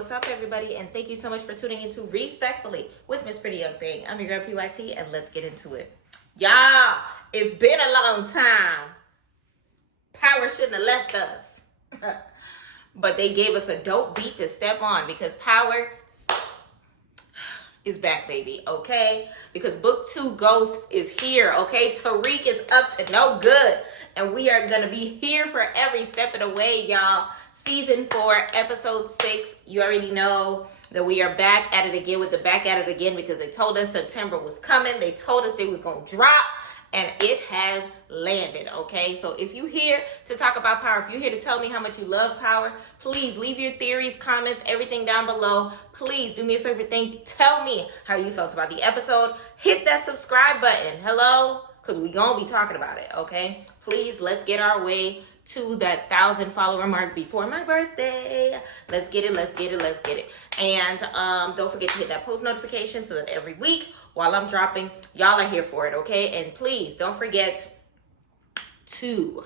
what's up, everybody? And thank you so much for tuning into Respectfully with Miss Pretty Young Thing. I'm your girl, PYT, and let's get into it. Y'all, it's been a long time. Power shouldn't have left us. But they gave us a dope beat to step on because Power is back, baby, okay? Because Book 2 Ghost is here, okay? Tariq is up to no good. And we are going to be here for every step of the way, y'all. Season 4, episode 6. You already know that we are back at it again with the back at it again because they told us September was coming. They told us they was going to drop. And it has landed, okay? So if you're here to talk about Power, if you're here to tell me how much you love Power, please leave your theories, comments, everything down below. Please do me a favor. Tell me how you felt about the episode. Hit that subscribe button. Hello? Because we're going to be talking about it, okay? Please, let's get our way to that 1,000 follower mark before my birthday. Let's get it, let's get it, let's get it. And don't forget to hit that post notification so that every week while I'm dropping, y'all are here for it, okay? And please don't forget to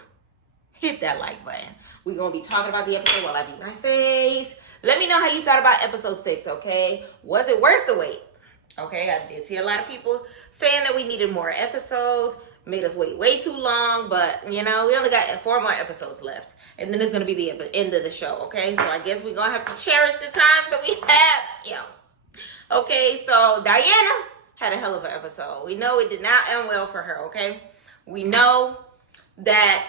hit that like button. We're going to be talking about the episode while I beat my face. Let me know how you thought about episode 6, okay? Was it worth the wait? Okay, I did see a lot of people saying that we needed more episodes. Made us wait way too long, but you know, we only got 4 more episodes left. And then it's going to be the end of the show, okay? So I guess we're going to have to cherish the time so we have, Okay, so Diana had a hell of an episode. We know it did not end well for her, okay? We know that,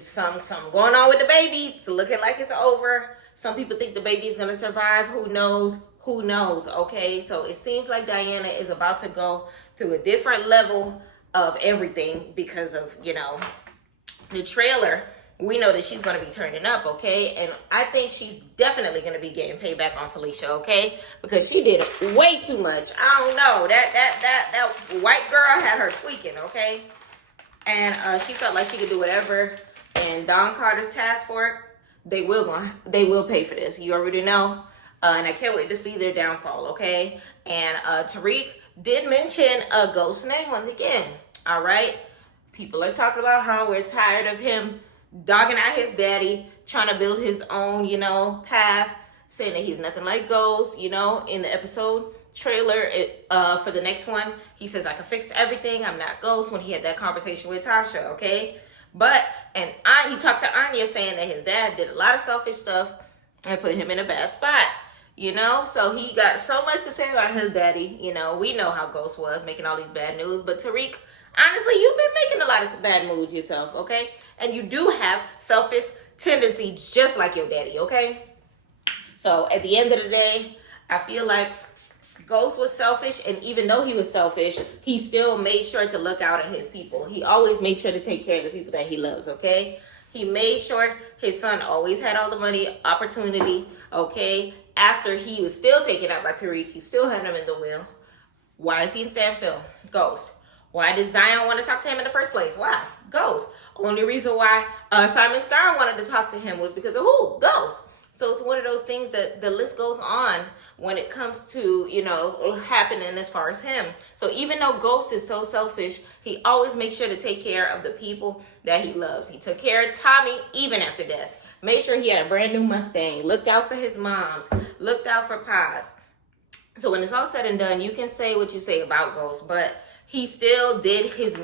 something going on with the baby. It's looking like it's over. Some people think the baby is going to survive. Who knows? Who knows, okay? So it seems like Diana is about to go through a different level of everything because of, the trailer. We know that she's going to be turning up, okay? And I think she's definitely going to be getting payback on Felicia, okay? Because she did way too much. I don't know. That white girl had her tweaking, okay? And she felt like she could do whatever. And Don Carter's task force, they will pay for this. You already know. And I can't wait to see their downfall, okay? And Tariq did mention a ghost name once again, all right? People are talking about how we're tired of him dogging out his daddy, trying to build his own, path, saying that he's nothing like Ghost, in the episode trailer for the next one. He says, I can fix everything. I'm not Ghost when he had that conversation with Tasha, okay? He talked to Anya saying that his dad did a lot of selfish stuff and put him in a bad spot. So he got so much to say about his daddy. We know how Ghost was making all these bad news. But Tariq, honestly, you've been making a lot of bad moves yourself, okay? And you do have selfish tendencies just like your daddy, okay? So at the end of the day, I feel like Ghost was selfish. And even though he was selfish, he still made sure to look out at his people. He always made sure to take care of the people that he loves, okay? He made sure his son always had all the money, opportunity, okay? After he was still taken out by Tariq, he still had him in the will. Why is he in Stanfield? Ghost. Why did Zion want to talk to him in the first place? Why? Ghost. Only reason why Simon Scar wanted to talk to him was because of who? Ghost. So it's one of those things that the list goes on when it comes to, happening as far as him. So even though Ghost is so selfish, he always makes sure to take care of the people that he loves. He took care of Tommy even after death. Made sure he had a brand new Mustang. Looked out for his moms. Looked out for Paz. So when it's all said and done, you can say what you say about Ghost, but he still did his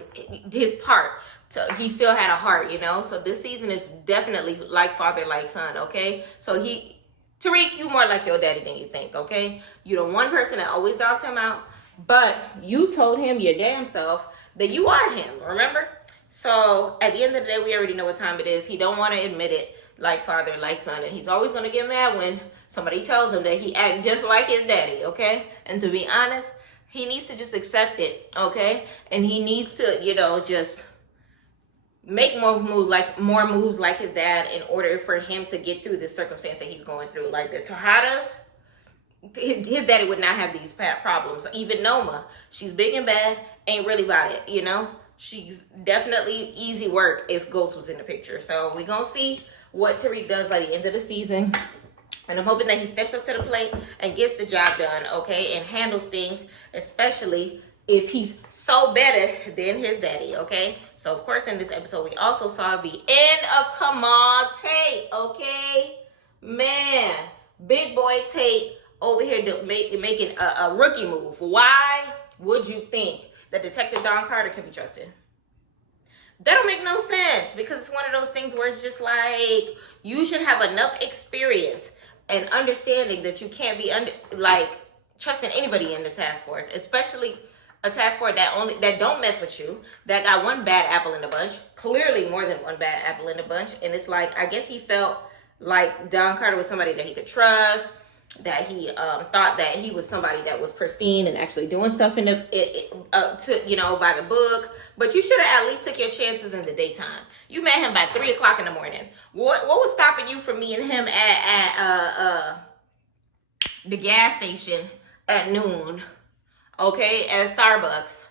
part. So he still had a heart, So this season is definitely like father, like son, okay? So Tariq, you more like your daddy than you think, okay? You're the one person that always dogs him out, but you told him your damn self that you are him, remember? So at the end of the day, we already know what time it is. He don't want to admit it, like father, like son, and he's always going to get mad when somebody tells him that he acts just like his daddy, okay? And to be honest, he needs to just accept it, okay? And he needs to, just make more moves like his dad in order for him to get through this circumstance that he's going through. Like the Tejadas, his daddy would not have these problems. Even Noma, she's big and bad, ain't really about it, She's definitely easy work if Ghost was in the picture. So we're going to see what Tariq does by the end of the season. And I'm hoping that he steps up to the plate and gets the job done, okay? And handles things, especially if he's so better than his daddy, okay? So, of course, in this episode, we also saw the end of Kamal Tate, okay? Man, Big boy Tate over here making a rookie move. Why would you think that Detective Don Carter can be trusted? That don't make no sense, because it's one of those things where it's just like, you should have enough experience and understanding that you can't be trusting anybody in the task force, especially a task force that don't mess with you, that got one bad apple in the bunch, clearly more than one bad apple in the bunch. And it's like, I guess he felt like Don Carter was somebody that he could trust, that he thought that he was somebody that was pristine and actually doing stuff in by the book. But you should have at least took your chances in the daytime. You met him by 3 o'clock in the morning. What was stopping you from meeting him at the gas station at noon? Okay, at Starbucks,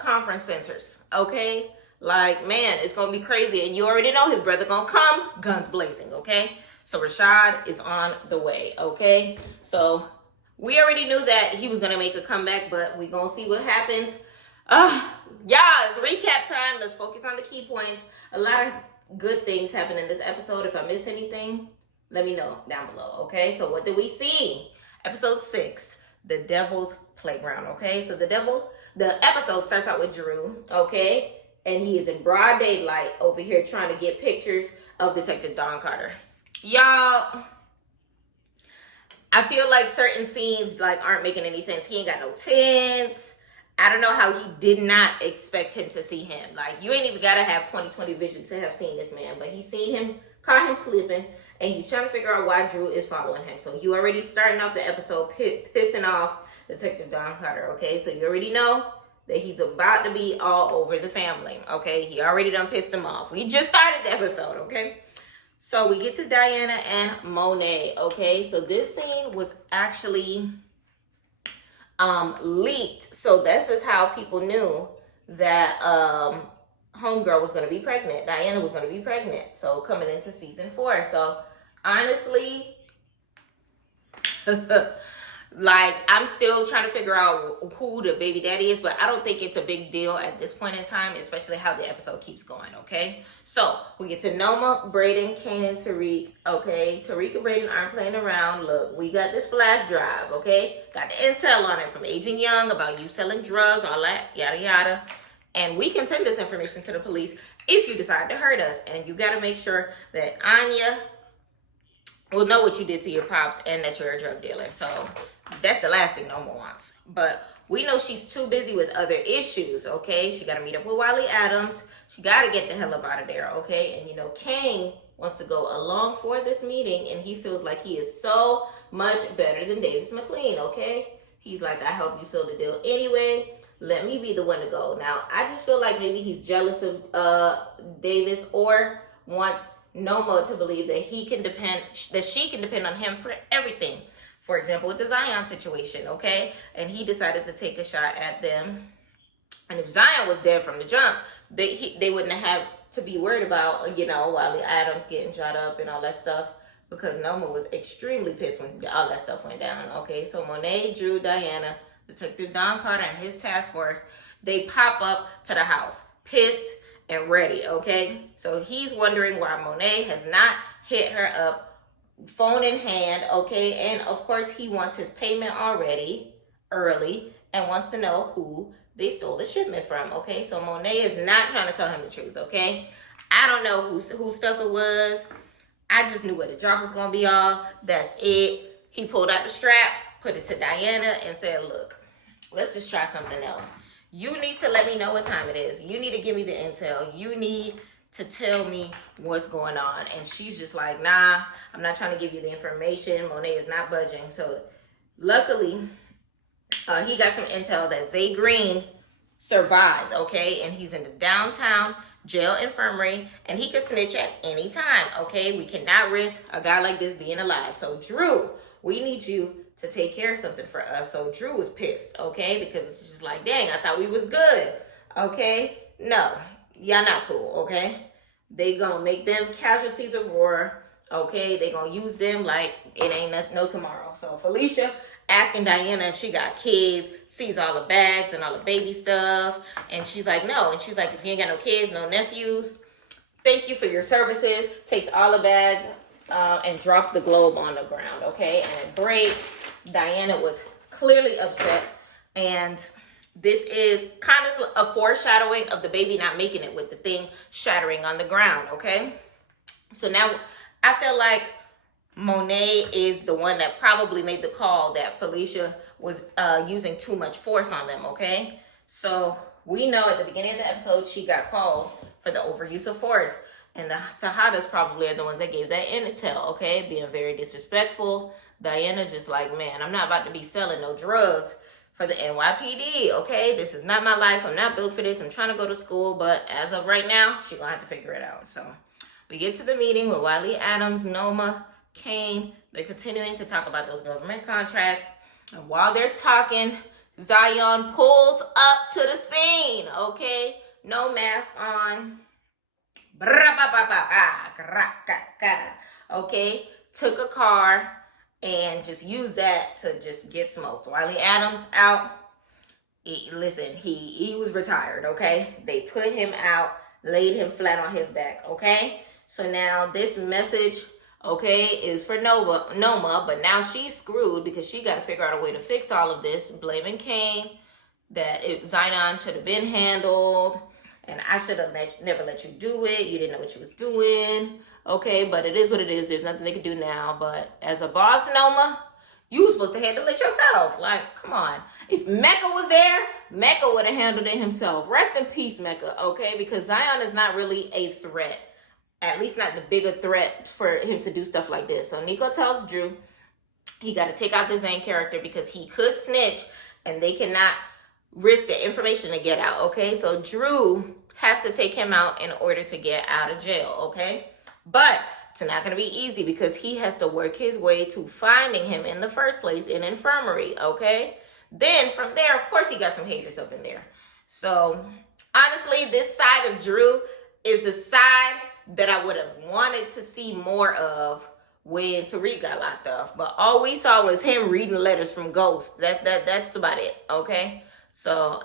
conference centers. Okay, like, man, it's gonna be crazy, and you already know his brother gonna come, guns blazing. Okay. So Rashad is on the way, okay? So we already knew that he was going to make a comeback, but we're going to see what happens. It's recap time. Let's focus on the key points. A lot of good things happened in this episode. If I miss anything, let me know down below, okay? So what did we see? Episode 6, The Devil's Playground, okay? So the episode starts out with Drew, okay? And he is in broad daylight over here trying to get pictures of Detective Don Carter. Y'all, I feel like certain scenes aren't making any sense. He ain't got no tents. I don't know how he did not expect him to see him. Like, you ain't even gotta have 20/20 vision to have seen this man. But he's seen him, caught him slipping, and he's trying to figure out why Drew is following him. So you already starting off the episode pissing off Detective Don Carter, okay? So you already know that he's about to be all over the family, okay? He already done pissed him off. We just started the episode, okay? So we get to Diana and Monet, okay? So this scene was actually leaked. So this is how people knew that Homegirl was going to be pregnant. Diana was going to be pregnant. So coming into season 4. So honestly, I'm still trying to figure out who the baby daddy is, but I don't think it's a big deal at this point in time, especially how the episode keeps going, okay? So we get to Noma, Brayden, Kanan, Tariq, okay? Tariq and Brayden aren't playing around. Look, we got this flash drive, okay? Got the intel on it from Agent Young about you selling drugs, all that, yada, yada. And we can send this information to the police if you decide to hurt us. And you got to make sure that Anya will know what you did to your pops and that you're a drug dealer. So that's the last thing Noma wants. But we know she's too busy with other issues, okay? She got to meet up with Wiley Adams. She got to get the hell up out of there, okay? And, Kane wants to go along for this meeting, and he feels like he is so much better than Davis McLean, okay? He's like, I help you seal the deal anyway. Let me be the one to go. Now, I just feel like maybe he's jealous of Davis, or wants Noma to believe that she can depend on him for everything. For example, with the Zion situation, okay? And he decided to take a shot at them. And if Zion was dead from the jump, they wouldn't have to be worried about, Wiley Adams getting shot up and all that stuff, because Noma was extremely pissed when all that stuff went down, okay? So Monet, Drew, Diana, Detective Don Carter, and his task force, they pop up to the house, pissed and ready, okay? So he's wondering why Monet has not hit her up, phone in hand, okay? And of course, he wants his payment already, early, and wants to know who they stole the shipment from, okay? So Monet is not trying to tell him the truth, okay? I don't know whose stuff it was. I just knew where the drop was gonna be, all. That's it. He pulled out the strap, put it to Diana, and said, look, let's just try something else. You need to let me know what time it is. You need to give me the intel. You need to tell me what's going on. And she's just like, nah, I'm not trying to give you the information. Monet is not budging. So luckily, he got some intel that Zay Green survived, okay? And he's in the downtown jail infirmary, and he could snitch at any time, okay? We cannot risk a guy like this being alive. So Drew, we need you to take care of something for us. So Drew was pissed, okay? Because it's just like, dang, I thought we was good, okay? No, y'all not cool, okay? They gonna make them casualties of war, okay? They gonna use them like it ain't no tomorrow. So Felicia asking Diana if she got kids, sees all the bags and all the baby stuff, and she's like, no. And she's like, if you ain't got no kids, no nephews, thank you for your services. Takes all the bags and drops the globe on the ground, okay? And it breaks. Diana was clearly upset, and this is kind of a foreshadowing of the baby not making it with the thing shattering on the ground, okay? So now I feel like Monet is the one that probably made the call that Felicia was using too much force on them, okay? So we know at the beginning of the episode, she got called for the overuse of force. And the Tejadas probably are the ones that gave that intel, okay? Being very disrespectful. Diana's just like, man, I'm not about to be selling no drugs for the NYPD, okay? This is not my life. I'm not built for this. I'm trying to go to school. But as of right now, she's going to have to figure it out. So we get to the meeting with Wiley Adams, Noma, Kane. They're continuing to talk about those government contracts. And while they're talking, Zion pulls up to the scene, okay? No mask on. Okay, took a car and just used that to just get smoked. Wiley Adams out. Listen, he was retired, okay? They put him out, laid him flat on his back, okay? So now this message, okay, is for Noma, but now she's screwed because she got to figure out a way to fix all of this, blaming Kane that Zion should have been handled. And I should have never let you do it. You didn't know what you was doing. Okay, but it is what it is. There's nothing they can do now. But as a boss, Noma, you were supposed to handle it yourself. Like, come on. If Mecca was there, Mecca would have handled it himself. Rest in peace, Mecca, okay? Because Zion is not really a threat. At least not the bigger threat for him to do stuff like this. So Nico tells Drew he got to take out the Zane character because he could snitch and they cannot risk the information to get out, okay? So Drew has to take him out in order to get out of jail, okay? But it's not going to be easy because he has to work his way to finding him in the first place in infirmary, okay? Then from there, of course, he got some haters up in there. So honestly, this side of Drew is the side that I would have wanted to see more of when Tariq got locked up. But all we saw was him reading letters from ghosts. That's about it, okay? So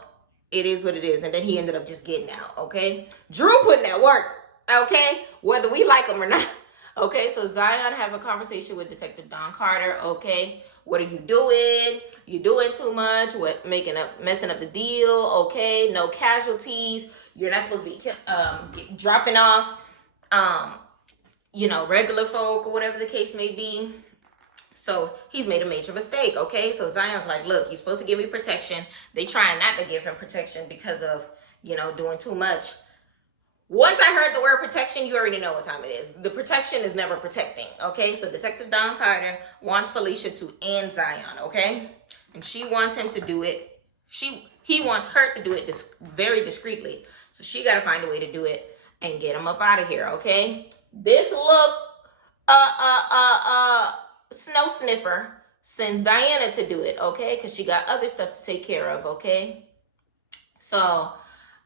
it is what it is. And then he ended up just getting out, okay? Drew putting that work, okay? Whether we like him or not. Okay, so Zion have a conversation with Detective Don Carter, okay? What are you doing? You doing too much? What, messing up the deal, okay? No casualties. You're not supposed to be dropping off, regular folk or whatever the case may be. So he's made a major mistake, okay? So Zion's like, look, you're supposed to give me protection. They trying not to give him protection because of, doing too much. Once I heard the word protection, you already know what time it is. The protection is never protecting, okay? So Detective Don Carter wants Felicia to end Zion, okay? And she wants him to do it. He wants her to do it very discreetly. So she got to find a way to do it and get him up out of here, okay? This look, snow sniffer sends Diana to do it, okay? Because she got other stuff to take care of, okay? So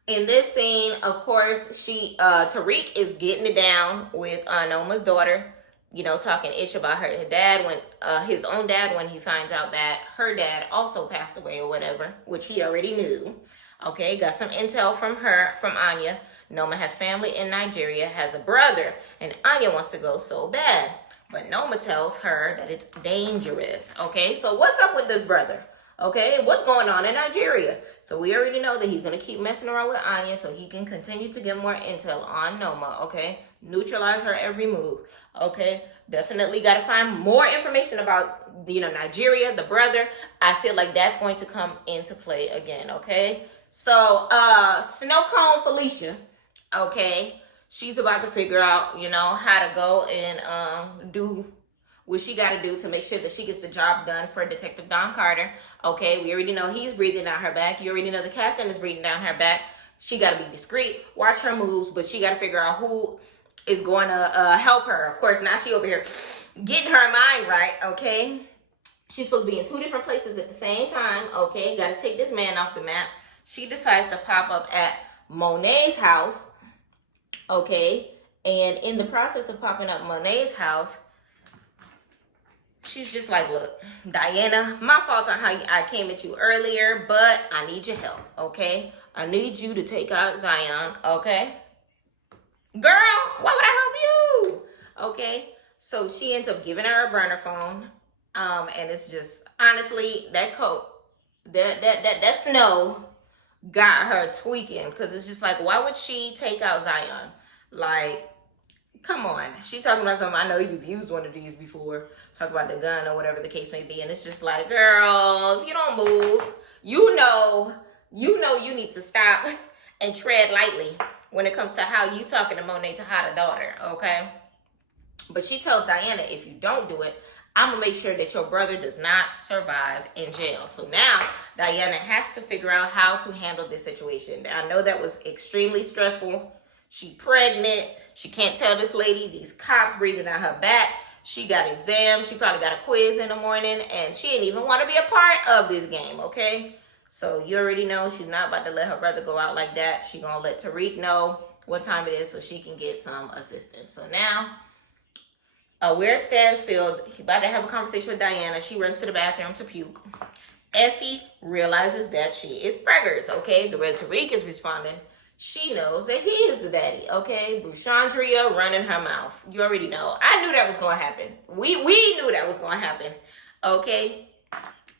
in this scene, of course, Tariq is getting it down with Noma's daughter, talking ish about her dad his own dad, when he finds out that her dad also passed away or whatever, which he already knew. Okay, got some intel from Anya. Noma has family in Nigeria, has a brother, and Anya wants to go so bad. But Noma tells her that it's dangerous. Okay, so what's up with this brother? Okay, what's going on in Nigeria? So we already know that he's going to keep messing around with Anya so he can continue to get more intel on Noma, okay? Neutralize her every move, okay? Definitely got to find more information about, Nigeria, the brother. I feel like that's going to come into play again, okay? So, Snow Cone Felicia, okay? She's about to figure out, how to go and do what she got to do to make sure that she gets the job done for Detective Don Carter. Okay, we already know he's breathing down her back. You already know the captain is breathing down her back. She got to be discreet, watch her moves, but she got to figure out who is going to help her. Of course, now she over here getting her mind right, okay? She's supposed to be in 2 different places at the same time, okay? Got to take this man off the map. She decides to pop up at Monet's house, okay? And in the process of popping up Monet's house, she's just like, look, Diana, my fault on how I came at you earlier, but I need your help, okay? I need you to take out Zion, okay? Girl, why would I help you? Okay, So she ends up giving her a burner phone. And it's just, honestly, that snow got her tweaking, because it's just like, why would she take out Zion? Like, come on. She talking about something, I know you've used one of these before, talk about the gun or whatever the case may be, and it's just like, girl, if you don't move, you know you need to stop and tread lightly when it comes to how you talking to Monet to how the daughter, okay? But she tells Diana, if you don't do it, I'm going to make sure that your brother does not survive in jail. So now Diana has to figure out how to handle this situation. I know that was extremely stressful. She pregnant. She can't tell this lady, these cops breathing out her back. She got exams. She probably got a quiz in the morning. And she didn't even want to be a part of this game, okay? So you already know she's not about to let her brother go out like that. She's going to let Tariq know what time it is so she can get some assistance. So now, we're at Stansfield. He's about to have a conversation with Diana. She runs to the bathroom to puke. Effie realizes that she is preggers, okay? The way Tariq is responding, she knows that he is the daddy, okay? Bruchandria running her mouth. You already know. I knew that was going to happen. We knew that was going to happen, okay?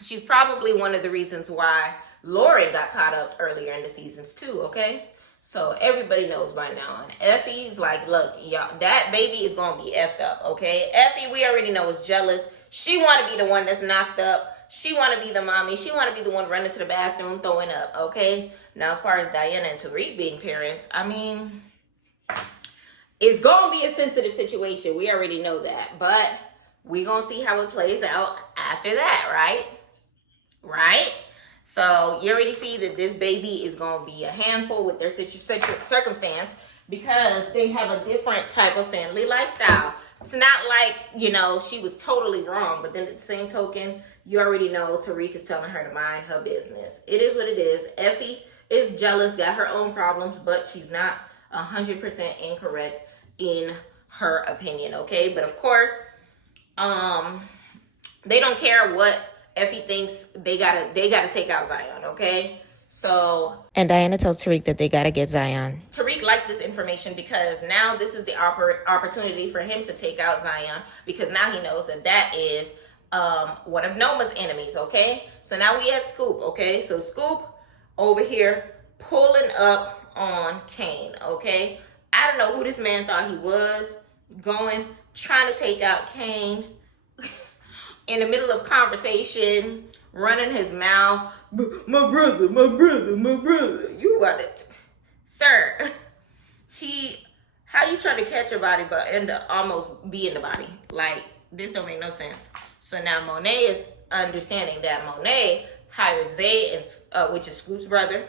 She's probably one of the reasons why Lauren got caught up earlier in the seasons too, okay? So everybody knows by now. And Effie's like, look, y'all, that baby is going to be effed up, okay? Effie, we already know, is jealous. She want to be the one that's knocked up. She want to be the mommy. She want to be the one running to the bathroom, throwing up, okay? Now, as far as Diana and Tariq being parents, I mean, it's going to be a sensitive situation. We already know that. But we going to see how it plays out after that, right? Right? So you already see that this baby is going to be a handful with their circumstance, because they have a different type of family lifestyle. It's not like, you know, she was totally wrong, but then at the same token, you already know Tariq is telling her to mind her business. It is what it is. Effie is jealous, got her own problems, but she's not 100% incorrect in her opinion, okay? But of course, they don't care what Effie thinks. They gotta take out Zion, okay? So, and Diana tells Tariq that they gotta get Zion. Tariq likes this information because now this is the opportunity for him to take out Zion, because now he knows that that is one of Noma's enemies, okay? So now we have Scoop, okay? So Scoop over here pulling up on Kane, okay? I don't know who this man thought he was, trying to take out Kane in the middle of conversation, running his mouth. My brother. You got it. Sir, how you trying to catch your body but end up almost be in the body? Like, this don't make no sense. So now Monet is understanding that Monet hired Zay, which is Scoop's brother,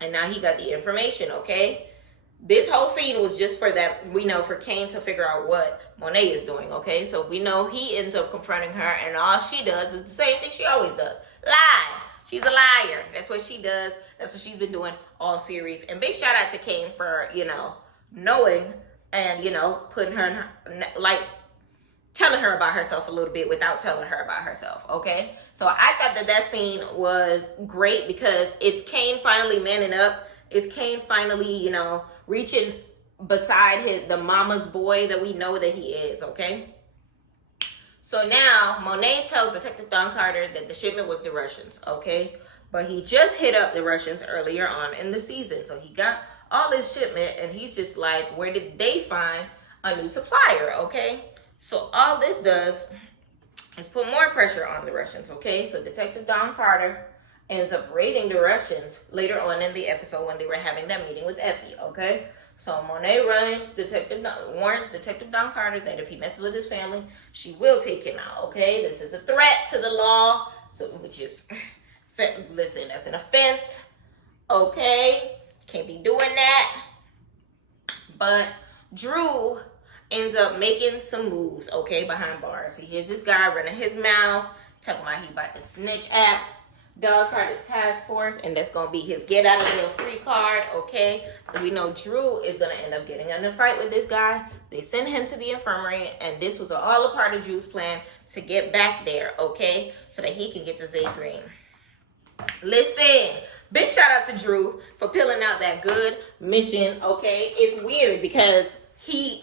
and now he got the information, okay? This whole scene was just for that, we know, for Kane to figure out what Monet is doing, okay? So we know he ends up confronting her, and all she does is the same thing she always does. Lie. She's a liar. That's what she does. That's what she's been doing all series. And big shout out to Kane for, knowing and, putting her in her, like, telling her about herself a little bit without telling her about herself, okay? So I thought that scene was great, because it's Kane finally manning up. It's Kane finally, reaching beside the mama's boy that we know that he is, okay? So now Monet tells Detective Don Carter that the shipment was the Russians, okay? But he just hit up the Russians earlier on in the season. So he got all this shipment, and he's just like, where did they find a new supplier, okay? So all this does is put more pressure on the Russians, okay? So Detective Don Carter ends up raiding the Russians later on in the episode when they were having that meeting with Effie, okay? So Monet warns Detective Don Carter that if he messes with his family, she will take him out, okay? This is a threat to the law, so which is, listen, that's an offense, okay? Can't be doing that. But Drew ends up making some moves, okay, behind bars. He hears this guy running his mouth, talking about he about to snitch at Don Carter's task force, and that's going to be his get out of jail free card, okay? We know Drew is going to end up getting in a fight with this guy. They send him to the infirmary, and this was all a part of Drew's plan to get back there, okay? So that he can get to Zay Green. Listen, big shout out to Drew for pulling out that good mission, okay? It's weird because he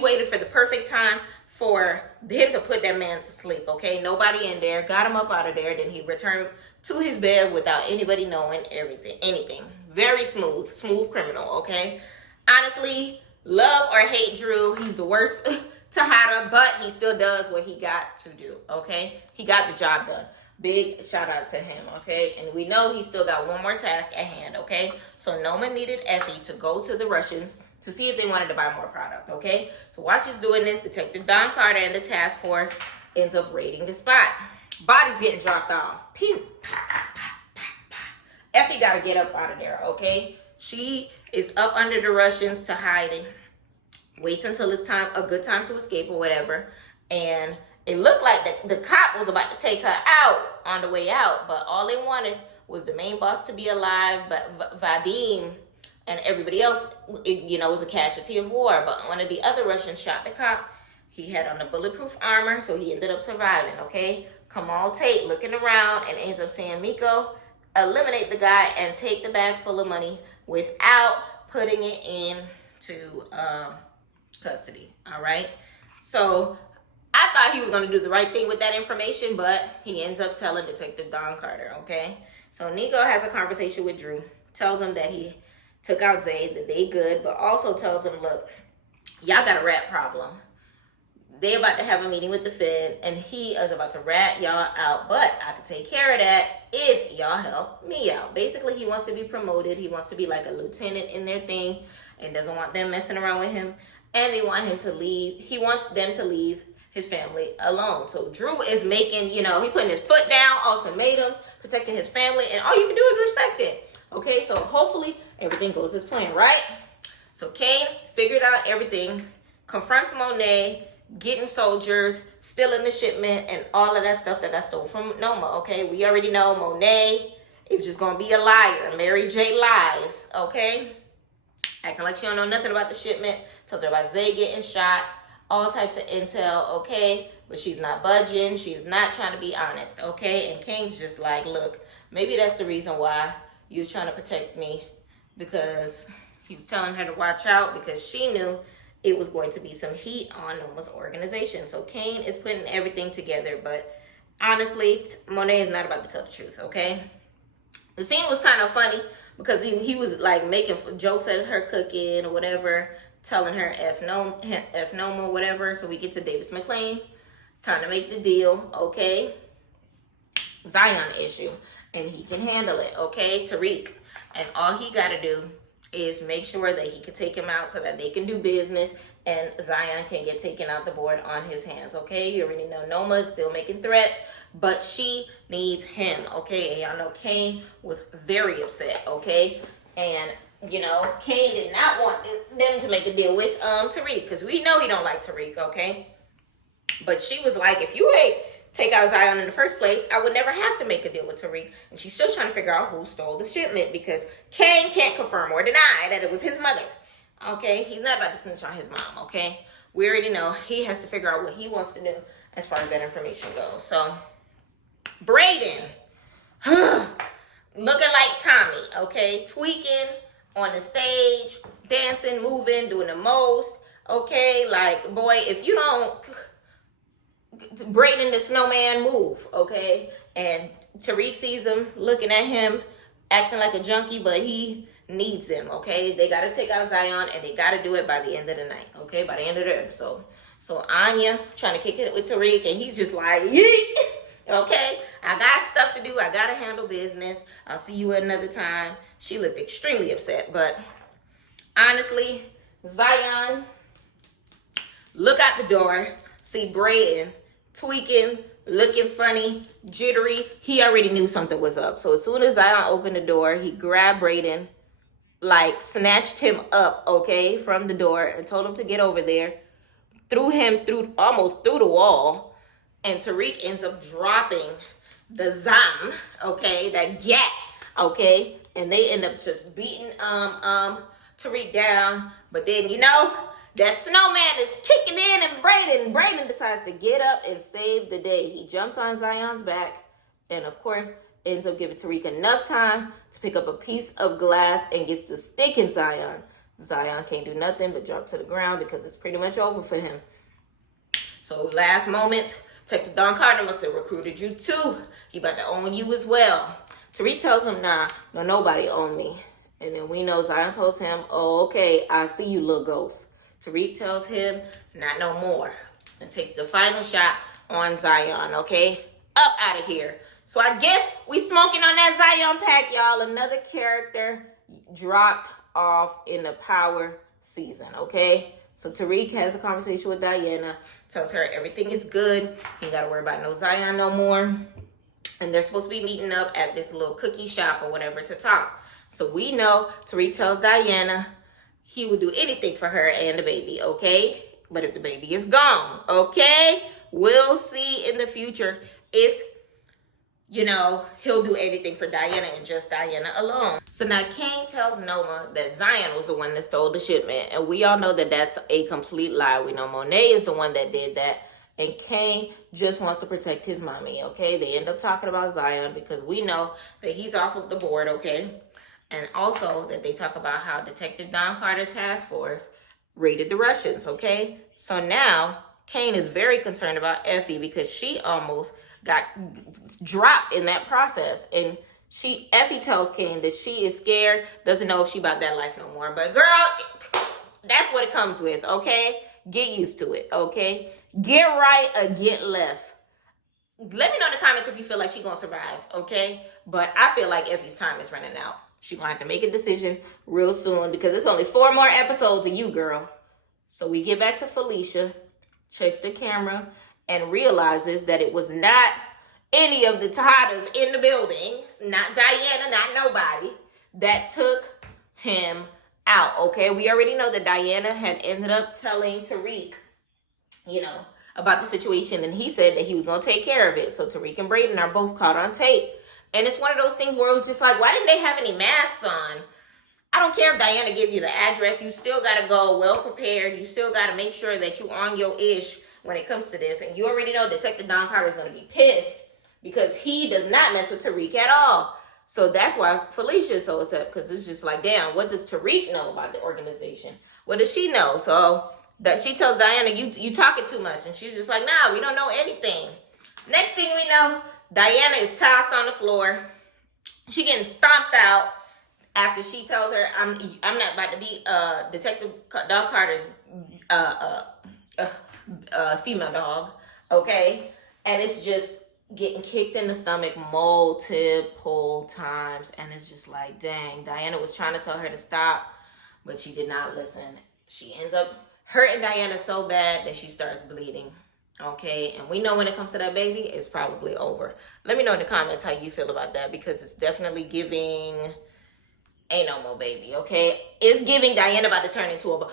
waited for the perfect time for him to put that man to sleep, okay? Nobody in there, got him up out of there. Then he returned to his bed without anybody knowing anything. Very smooth criminal, okay? Honestly, love or hate Drew, he's the worst to hide, but he still does what he got to do, okay? He got the job done. Big shout out to him, okay? And we know he still got one more task at hand, okay? So Noma needed Effie to go to the Russians to see if they wanted to buy more product, okay? So while she's doing this, Detective Don Carter and the task force ends up raiding the spot. Bodies getting dropped off. Pew, pa, pa, pa, pa. Effie got to get up out of there, okay? She is up under the Russians to hiding. Waits until it's time, a good time to escape or whatever. And it looked like the cop was about to take her out on the way out, but all they wanted was the main boss to be alive, but Vadim and everybody else, was a casualty of war. But one of the other Russians shot the cop. He had on the bulletproof armor, so he ended up surviving, okay? Kamal Tate looking around and ends up saying, Miko, eliminate the guy and take the bag full of money without putting it into custody, all right? So I thought he was going to do the right thing with that information, but he ends up telling Detective Don Carter, okay? So Nico has a conversation with Drew, tells him that he took out Zayd, that they good, but also tells him, look, y'all got a rat problem. They about to have a meeting with the Fed, and he is about to rat y'all out, but I could take care of that if y'all help me out. Basically, he wants to be promoted. He wants to be like a lieutenant in their thing and doesn't want them messing around with him, and they want him to leave. He wants them to leave his family alone. So Drew is making, he putting his foot down, ultimatums, protecting his family, and all you can do is respect it. Okay, so hopefully everything goes as planned, right? So Kane figured out everything, confronts Monet, getting soldiers, stealing the shipment, and all of that stuff that got stole from Noma, okay? We already know Monet is just going to be a liar. Mary J. lies, okay? Acting like she don't know nothing about the shipment, tells her about Zay getting shot, all types of intel, okay? But she's not budging. She's not trying to be honest, okay? And Kane's just like, look, maybe that's the reason why you was trying to protect me, because he was telling her to watch out because she knew it was going to be some heat on Noma's organization. So Kane is putting everything together, but honestly, Monet is not about to tell the truth, okay? The scene was kind of funny because he was like making jokes at her cooking or whatever, telling her F Noma, whatever. So we get to Davis McLean. It's time to make the deal, okay? Zion issue, and he can handle it, okay? Tariq, and all he got to do is make sure that he can take him out so that they can do business and Zion can get taken out the board on his hands, okay? You already know Noma is still making threats, but she needs him, okay? And y'all know Kane was very upset, okay? And, Kane did not want them to make a deal with Tariq, because we know he don't like Tariq, okay? But she was like, if you ain't take out Zion in the first place, I would never have to make a deal with Tariq. And she's still trying to figure out who stole the shipment, because Kane can't confirm or deny that it was his mother. Okay? He's not about to snitch on his mom, okay? We already know he has to figure out what he wants to do as far as that information goes. So, Brayden, looking like Tommy, okay? Tweaking on the stage, dancing, moving, doing the most, okay? Like, boy, if you don't Brayden the snowman move, okay? And Tariq sees him looking at him, acting like a junkie, but he needs them, okay? They got to take out Zion, and they got to do it by the end of the night, okay? By the end of the episode. So Anya trying to kick it with Tariq, and he's just like, yeet! Okay? I got stuff to do. I got to handle business. I'll see you at another time. She looked extremely upset, but honestly, Zion, look out the door, see Brayden tweaking, looking funny, jittery. He already knew something was up. So as soon as Zion opened the door, he grabbed Brayden, like snatched him up, okay, from the door and told him to get over there, threw him almost through the wall, and Tariq ends up dropping the Zam, okay, that gat, okay, and they end up just beating Tariq down. But then, that snowman is kicking in, and Brayden decides to get up and save the day. He jumps on Zion's back and, of course, ends up giving Tariq enough time to pick up a piece of glass and gets to stick in Zion. Zion can't do nothing but drop to the ground because it's pretty much over for him. So last moment, Detective Don Carter must have recruited you too. He about to own you as well. Tariq tells him, nah, no, nobody own me. And then we know Zion tells him, oh, okay, I see you, little ghost. Tariq tells him, not no more. And takes the final shot on Zion, okay? Up out of here. So I guess we smoking on that Zion pack, y'all. Another character dropped off in the power season, okay? So Tariq has a conversation with Diana, tells her everything is good. He ain't got to worry about no Zion no more. And they're supposed to be meeting up at this little cookie shop or whatever to talk. So we know Tariq tells Diana he would do anything for her and the baby, okay? But if the baby is gone, okay? We'll see in the future if, you know, he'll do anything for Diana and just Diana alone. So now Kane tells Noma that Zion was the one that stole the shipment. And we all know that that's a complete lie. We know Monet is the one that did that. And Kane just wants to protect his mommy, okay? They end up talking about Zion because we know that he's off of the board, okay? And also that they talk about how Detective Don Carter Task Force raided the Russians, okay? So now Kane is very concerned about Effie because she almost got dropped in that process. And Effie tells Kane that she is scared, doesn't know if she about that life no more. But girl, that's what it comes with, okay? Get used to it, okay? Get right or get left. Let me know in the comments if you feel like she's gonna survive, okay? But I feel like Effie's time is running out. She's gonna have to make a decision real soon because it's only 4 more episodes of you, girl. So we get back to Felicia, checks the camera, and realizes that it was not any of the Tejadas in the building, not Diana, not nobody, that took him out, okay? We already know that Diana had ended up telling Tariq, you know, about the situation, and he said that he was going to take care of it. So Tariq and Brayden are both caught on tape. And it's one of those things where it was just like, why didn't they have any masks on? I don't care if Diana gave you the address. You still got to go well prepared. You still got to make sure that you on your ish when it comes to this. And you already know Detective Don Carter is going to be pissed because he does not mess with Tariq at all. So that's why Felicia is so upset, because it's just like, damn, what does Tariq know about the organization? What does she know? So that she tells Diana, you talking too much. And she's just like, nah, we don't know anything. Next thing we know, Diana is tossed on the floor. She getting stomped out after she tells her, I'm not about to be Detective Don Carter's female dog, okay? And it's just getting kicked in the stomach multiple times. And it's just like, dang, Diana was trying to tell her to stop, but she did not listen. She ends up hurting Diana so bad that she starts bleeding. Okay, and we know when it comes to that baby, it's probably over. Let me know in the comments how you feel about that, because it's definitely giving ain't no more baby, okay? It's giving Diana about to turn into a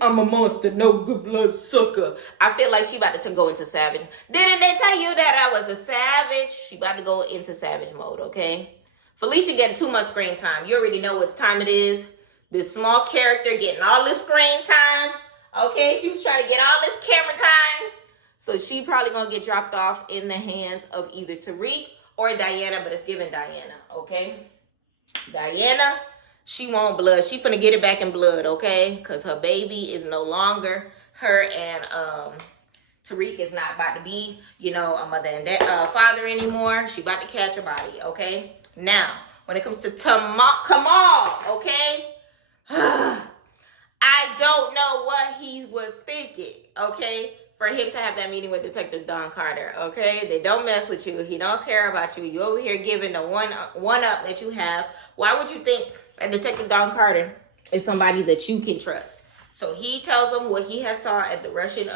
I'm a monster, no good blood sucker. I feel like she about to go into savage. Didn't they tell you that I was a savage? She about to go into savage mode, okay? Felicia getting too much screen time. You already know what time it is. This small character getting all this screen time, okay? She was trying to get all this camera time. So she probably gonna get dropped off in the hands of either Tariq or Diana, but it's giving Diana, okay? Diana, she want blood. She finna get it back in blood, okay? Because her baby is no longer her, and Tariq is not about to be, you know, a mother and father anymore. She about to catch her body, okay? Now, when it comes to Kamal, okay? I don't know what he was thinking, okay? For him to have that meeting with Detective Don Carter, okay? They don't mess with you. He don't care about you. You over here giving the one up that you have. Why would you think that Detective Don Carter is somebody that you can trust? So he tells him what he had saw at the Russian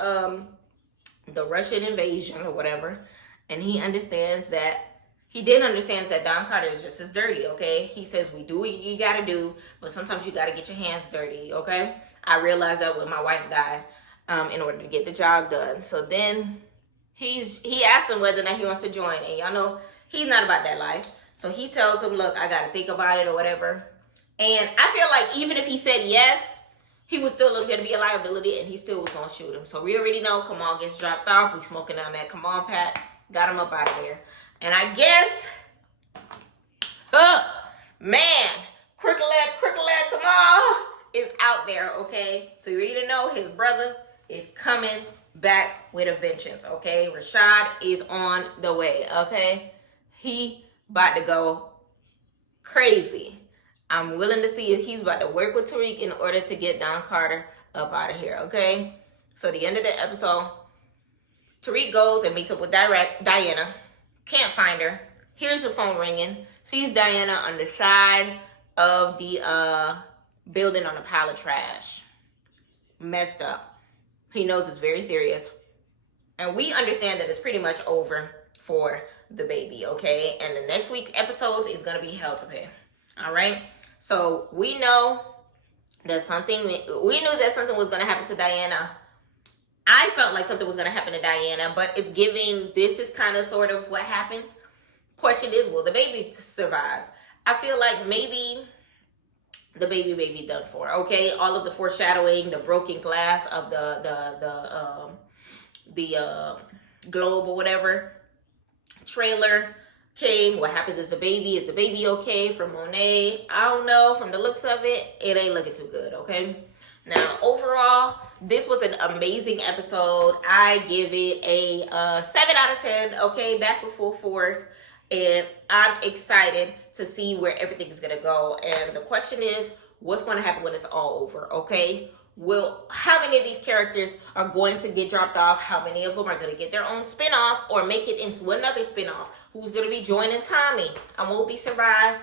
invasion or whatever, and he understands that. He then understands that Don Carter is just as dirty, okay? He says, we do what you gotta do, but sometimes you gotta get your hands dirty, okay? I realized that when my wife died, in order to get the job done. So then he asked him whether or not he wants to join, and y'all know he's not about that life. So he tells him, look, I gotta think about it or whatever. And I feel like even if he said yes, he was still going to be a liability, and he still was gonna shoot him. So we already know Kamal gets dropped off. We smoking on that Kamal pack, got him up out of there. And I guess, man, crooked leg Kamal is out there, okay? So you already know his brother is coming back with a vengeance, okay? Rashad is on the way, okay? He about to go crazy. I'm willing to see if he's about to work with Tariq in order to get Don Carter up out of here, okay? So the end of the episode, Tariq goes and meets up with Diana. Can't find her. Here's the phone ringing. Sees Diana on the side of the building on a pile of trash. Messed up. He knows it's very serious. And we understand that it's pretty much over for the baby, okay? And the next week's episodes is going to be hell to pay. All right? So we know that we knew that something was going to happen to Diana. I felt like something was going to happen to Diana, but it's giving, this is kind of sort of what happens. Question is, will the baby survive? I feel like maybe the baby done for, okay? All of the foreshadowing, the broken glass of the globe or whatever trailer came. What happens is the baby? Is the baby okay? From Monet, I don't know. From the looks of it, it ain't looking too good, okay? Now, overall, this was an amazing episode. I give it a 7 out of 10, okay? Back with full force. And I'm excited to see where everything is going to go. And the question is, what's going to happen when it's all over, okay? How many of these characters are going to get dropped off? How many of them are going to get their own spinoff or make it into another spinoff? Who's going to be joining Tommy? I won't be surprised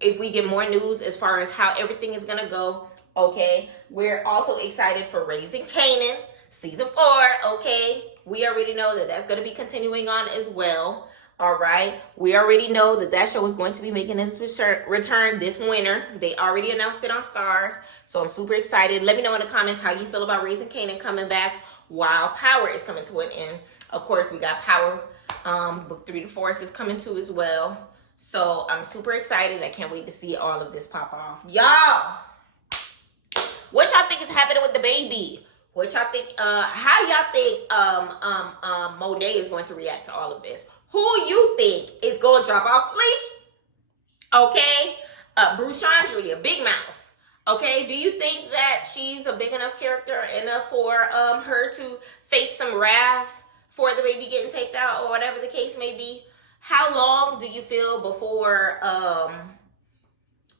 if we get more news as far as how everything is going to go, okay? We're also excited for Raising Kanan, season 4, okay? We already know that that's going to be continuing on as well. All right. We already know that show is going to be making its return this winter. They already announced it on Stars. So I'm super excited. Let me know in the comments how you feel about Raising Kanan coming back while Power is coming to an end. Of course, we got Power. Book 3 to Force is coming too as well. So I'm super excited. I can't wait to see all of this pop off. Y'all, what y'all think is happening with the baby? What y'all think, how y'all think Monet is going to react to all of this? Who you think is going to drop off leash? Okay. Bruce Chandria, Big Mouth. Okay. Do you think that she's a big enough character enough for her to face some wrath for the baby getting taken out or whatever the case may be? How long do you feel before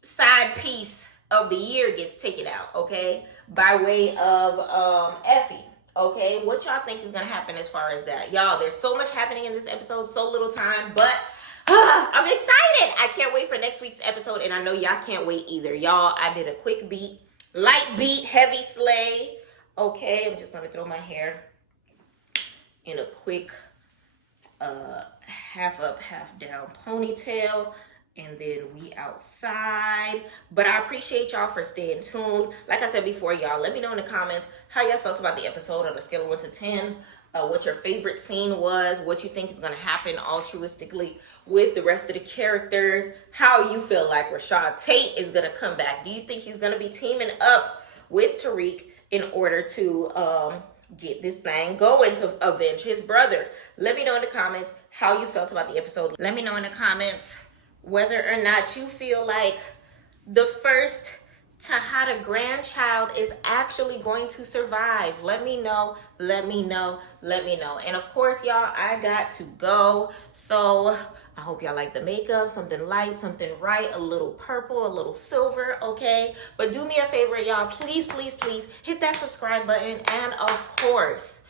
side piece of the year gets taken out? Okay. By way of Effie. Okay, what y'all think is going to happen as far as that? Y'all, there's so much happening in this episode, so little time, but I'm excited. I can't wait for next week's episode, and I know y'all can't wait either. Y'all, I did a quick beat, light beat, heavy slay. Okay, I'm just going to throw my hair in a quick half up, half down ponytail. And then we outside. But I appreciate y'all for staying tuned. Like I said before, y'all, let me know in the comments how y'all felt about the episode on a scale of 1 to 10. What your favorite scene was. What you think is going to happen altruistically with the rest of the characters. How you feel like Rashad Tate is going to come back. Do you think he's going to be teaming up with Tariq in order to get this thing going to avenge his brother? Let me know in the comments how you felt about the episode. Let me know in the comments whether or not you feel like the first Tejada grandchild is actually going to survive. Let me know, let me know, let me know. And of course, y'all, I got to go. So I hope y'all like the makeup, something light, something right, a little purple, a little silver, okay? But do me a favor, y'all, please, please, please hit that subscribe button. And of course,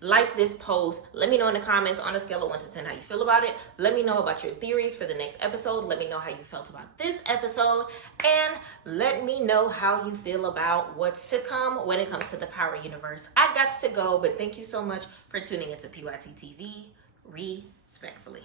like this post. Let me know in the comments on a scale of 1 to 10 how you feel about it. Let me know about your theories for the next episode. Let me know how you felt about this episode. And let me know how you feel about what's to come when it comes to the Power Universe. I got to go, but thank you so much for tuning into PYT TV. Respectfully.